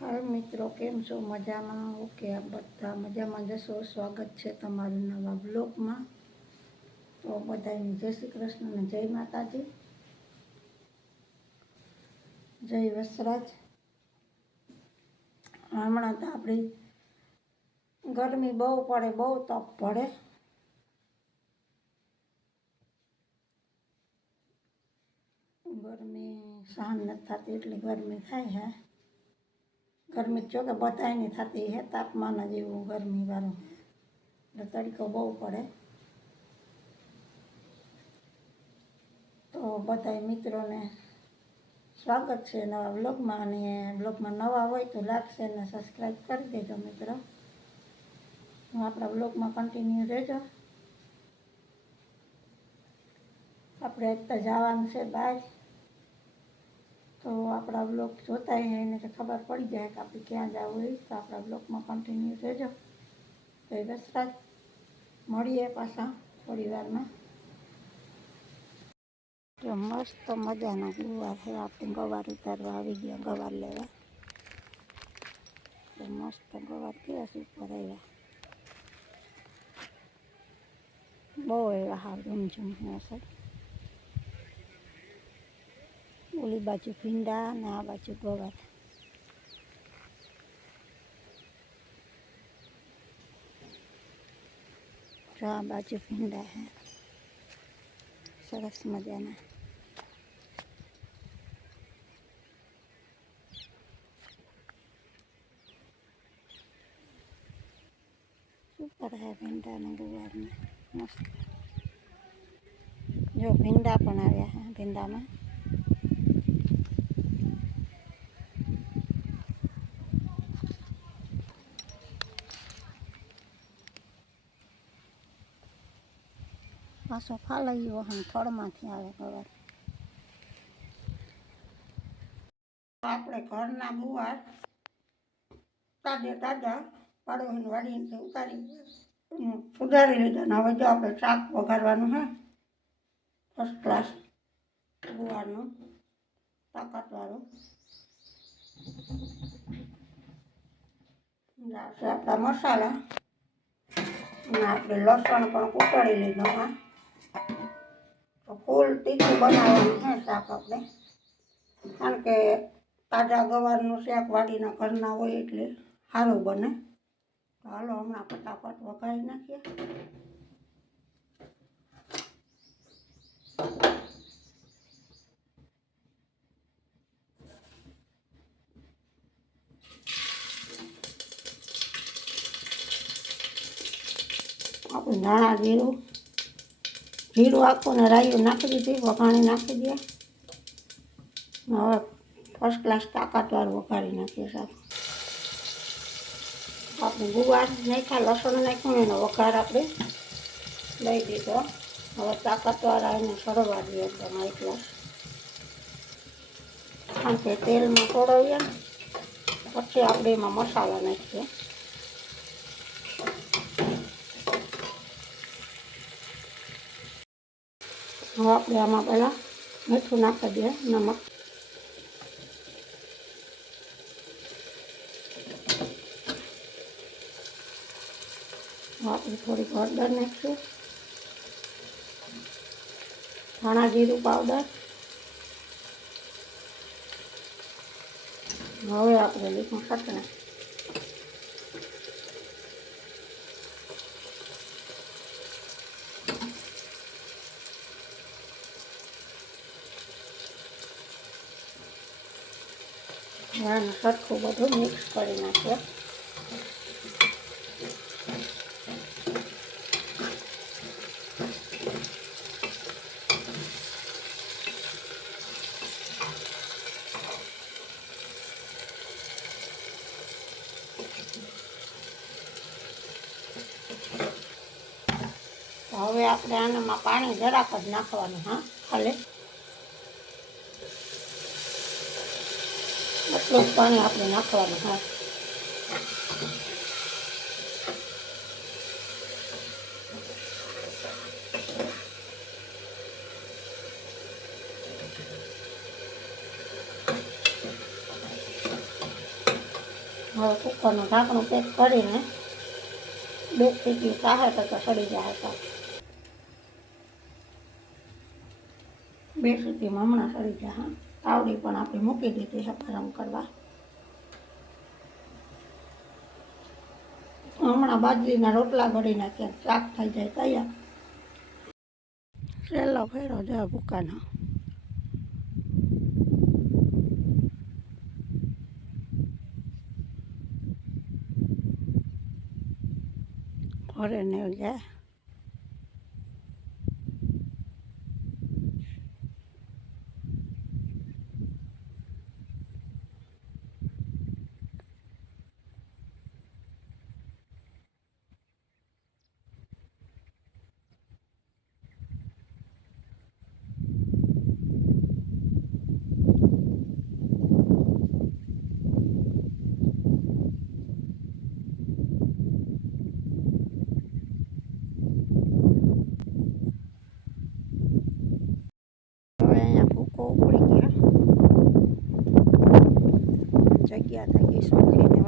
હાય મિત્રો, કેમ છો? મજામાં? ઓકે આ બધા મજામાં જશો? સ્વાગત છે તમારું નવા બ્લોગમાં. તો બધાને જય શ્રી કૃષ્ણ અને જય માતાજી. જય વસરાજ. હમણાં તો આપણી ગરમી બહુ પડે, બહુ તપ પડે. ગરમી સહન નથી થતી, એટલી ગરમી થાય હે. ગરમી જો કે બધાય નહીં થતી હે તાપમાન જ એવું ગરમી વાળું એટલે તડકો બહુ પડે. તો બધાય મિત્રોને સ્વાગત છે નવા બ્લોગમાં અને બ્લોગમાં નવા હોય તો લાઈક, શેર ને સબસ્ક્રાઈબ કરી દેજો મિત્રો. હું આપણા બ્લોગમાં કન્ટિન્યુ રહેજો. આપણે એક તો જવાનું છે બહાર તો આપણા બ્લોગ જોતા હોય એને તો ખબર પડી જાય કે આપણે ક્યાં જવું હોય. તો આપણા બ્લોગમાં કન્ટિન્યુ રહેજો. તો એ બસ રાત મળીએ પાછા થોડી વારમાં. તો મસ્ત મજાના ગુવાર છે આપણે ગવાર ઉતારવા આવી ગયા, ગવાર લેવા. તો મસ્ત ગવાર કેવા સુપર આવ્યા. બહુ એવા હાવ રૂમઝૂમ હશે ઓલી બાજુ ભીંડા ને આ બાજુ ગવાર જો આ બાજુ ભીંડા હે સરસ મજાના સુપર હે ભીંડા ને ગુવારને મસ્ત જો ભીંડા પણ આવ્યા હે ભીંડામાં પાછો ફાલાઈ ગયો હમ થળમાંથી આવે ગવાર આપણે ઘરના ગુવાર તાજે તાજા પાડોશીને વાડીને ઉતારી સુધારી લીધા ને હવે જો આપણે શાક વઘારવાનું હે ફર્સ્ટ ક્લાસ ગુવારનું તાકાતવાળું. આપણા મસાલા. અને આપણે લસણ પણ કૂટાડી લીધું. હા ફૂલ તીખું બનાવવાનું છે શાક આપણે. કારણ કે તાજા ગવારનું શાક વાડીના ઘરના હોય એટલે સારું બને. તો હાલો હમણાં ફટાફટ વઘારી નાખીએ. આપણે નાણાં જીરું જીરું આખું ને રાયું નાખી દીધી વઘાણી નાખી દે. હવે ફર્સ્ટ ક્લાસ તાકાતવાળું વઘારી નાખીએ સાહેબ. આપણે ગુવાર નાખ્યા, લસણ નાખ્યું એનો વઘાર આપણે લઈ દીધો. હવે તાકાતવાળા એને સરવા દઈએ એકદમ એક ગ્લાસ કારણ કે તેલમાં તોડવીએ પછી આપણે એમાં મસાલા નાખીએ. હવે આપણે આમાં પહેલાં મીઠું નાખી દઈએ નમક આપણે થોડીક હળદર નાખીશું ધાણા જીરું પાવડર હવે આપણે લીધું ચટણી આને સરખું બધું મિક્સ કરી નાખીએ હવે આપણે આનામાં પાણી જરાક જ નાખવાનું, હા? ખાલી એટલું જ પાણી આપણે નાખવાનું, હા. હવે કુકરનું ઢાંકણું પેક કરીને બે સીટી તો તો સડી જાય હતા બે સીટીમાં હમણાં સડી જાય, હા. તાવડી પણ આપણે મૂકી દીધી છે ગરમ કરવા. હમણાં બાજરીના રોટલા ઘડી નાખ્યા શાક થઈ જાય તૈયાર. છેલ્લો ફેરો જાય ભૂકાનો. ઘરે ને જાય.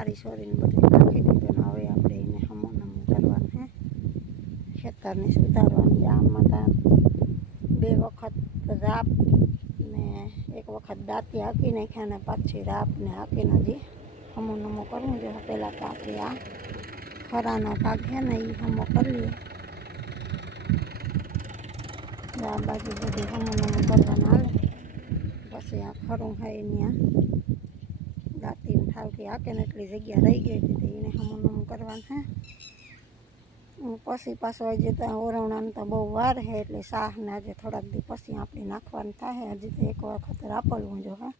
વારી સોરીને બધું નાખી દીધું ને હવે આપણે એને હમો નમું કરવાનું હે ખેતરને સુધારવાનું આમાં ત્યાં બે વખત રાપ ને એક વખત દાંતી હાંકી નાખ્યા ને પાછી રાપ ને હાંકીને હજી હમો નમો કરવું જોઈએ પહેલાં તો આપણે આ ખરાનો ભાગ છે ને એ હમો કરી લઈએ આ બાજુ બધી હમો નમો કરવાના હાલે. પછી આ ખરું હોય ત્યાં દાંતીને ઠાવથી હાકે ને એટલી જગ્યા રહી ગઈ હતી તો એને હમું નમું કરવાનું હે અને પછી પાછું હજી ત્યાં ઓરવણાને તો બહુ વાર છે એટલે શાહને આજે થોડાક દી પછી આપણે નાખવાનું થાય હજી તો એક વખત રાપલવું જો હા.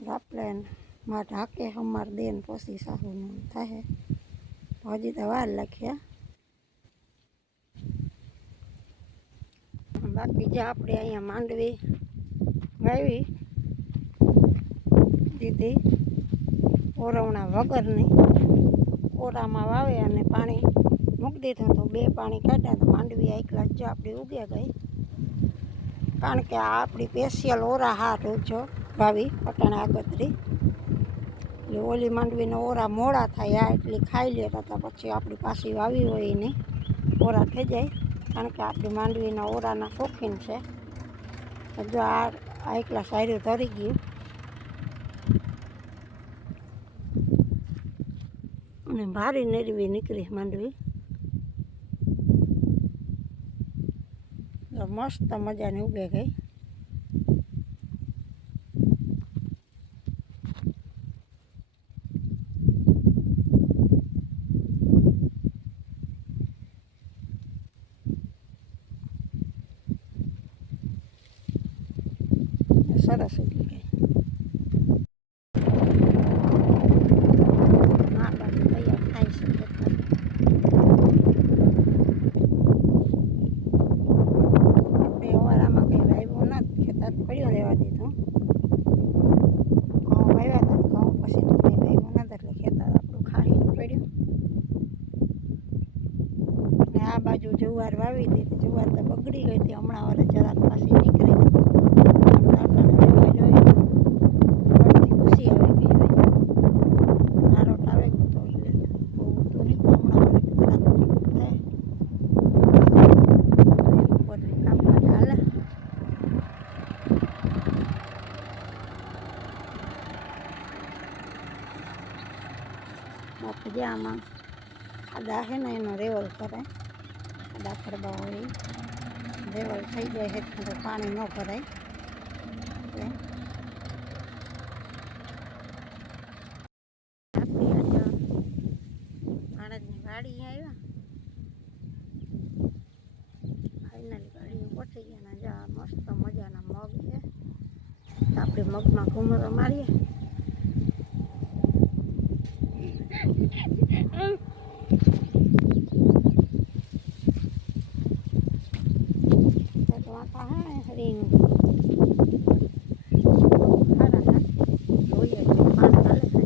રાપલે ને માં ઢાકે હમાર દે ને પછી શાહુનું થાય હજી તો વાર લખ્યા બાકી જે આપણે અહીંયા માંડવી વાવી દીધી. ઓરવણા વગરની. ઓરામાં વાવે અને પાણી મૂકી દીધું તો બે પાણી કાઢ્યા તો માંડવી એકલા જ આપણી ઉગ્યા ગઈ. કારણ કે આ આપણી સ્પેશિયલ ઓરા હાટ જો ભાવી પટાણા આગતરી. એટલે ઓલી માંડવીના ઓરા મોડા થાય, આ એટલી ખાઈ લેતા હતા પછી આપણી પાછી વાવી હોય ને ઓરા થઈ જાય. કારણ કે આપણી માંડવીના ઓરાના શોખીન છે. જો આ એકલા સાયરું ધરી ગયું. અને ભારે નેરવી નીકળી માંડવી. મસ્ત મજાની ઉગે ગઈ. સરસ ઉગી ગઈ આ બાજુ તૈયાર થાય છે ખેતર આપણે અવારામાં કંઈ વાવ્યું નથી ખેતર પડ્યો રહેવા દીધું ઘઉં વાવ્યા હતા ને ઘઉં પછી તો કંઈ વાવ્યું નથી એટલે ખેતર આપણું ખાલી પડ્યું ને આ બાજુ જુવાર વાવી દીધી. જુવાર તો બગડી ગઈ હતી. હમણાં વારે જરાક પાછી નીકળી ખુશી આવી ગઈ નારોટ આવે તો બહુ નહીં. હમણાં હાલે. બાકી આમાં ખાડા છે ને એનો રેવલ કરે ખાડા ખરબા હોય ઈ. થઈ જાય હેઠળ તો પાણી ન ભરાય. ભાણેજની વાડી આવ્યા. ફાઇનલી ગાડી પહોંચી ગયા ને મસ્ત મજાના મગ છે. આપણે મગમાં ઘૂમરો મારીએ તો વાંકા હે રીંગ સારા હા જોઈએ તો પાણી ચાલે છે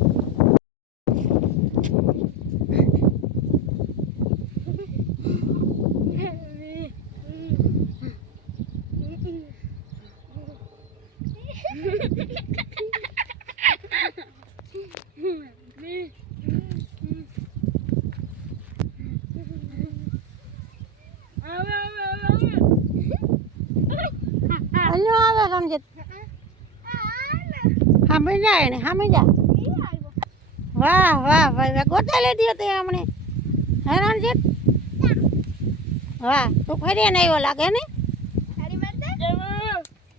સામે જાય ને સામે જા. વાહ વાહ ભાઈ ગોતા લઈ લીધી તે હમણે હે રણજીત વાહ તું ફરી ને આવ્યો લાગે ને?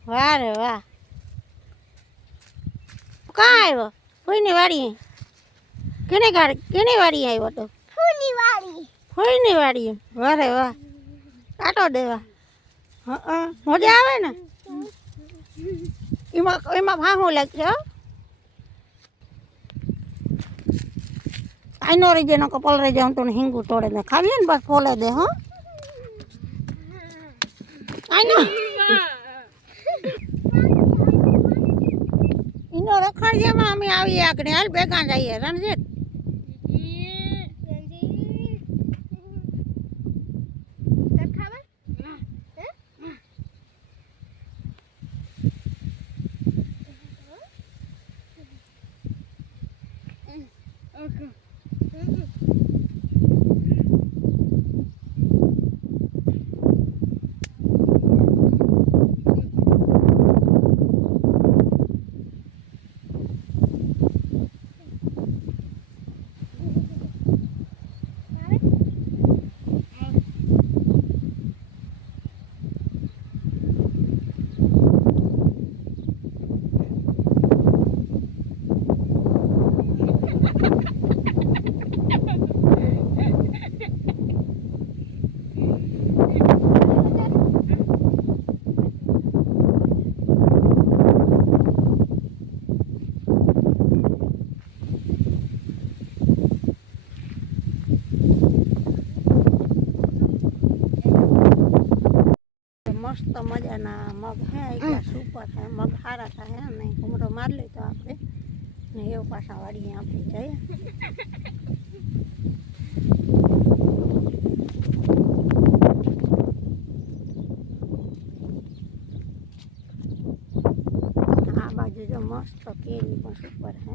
વાહ રે વાહ. કાં આવ્યો કોઈની વાડી કેને ગાડી કેની વાડી આવ્યો તો? ફૂલની વાડી. વાહ રે વાહ. કાંટો દેવા. હા મજા આવે ને? એમાં એમાં ભાહું લાગશે હો. આઈનો રહી જાય કે પલ રહી જાય તો હિંગુ તોડે ને ખાવીએ ને બસ ફોલે દે હો. આઈનો ઈનો રખડ જેમાં અમે આવીએ આગળ. હાલ ભેગા જઈએ રણજીત મજાના મગ હે એટલા સુપર હે, મગ સારા થાય ને ઘૂમરો લઈ તો આપણે. ને એવું પાછા વાળીએ આપણે જઈએ. આ બાજુ જો મસ્ત કેરી પણ સુપર હે.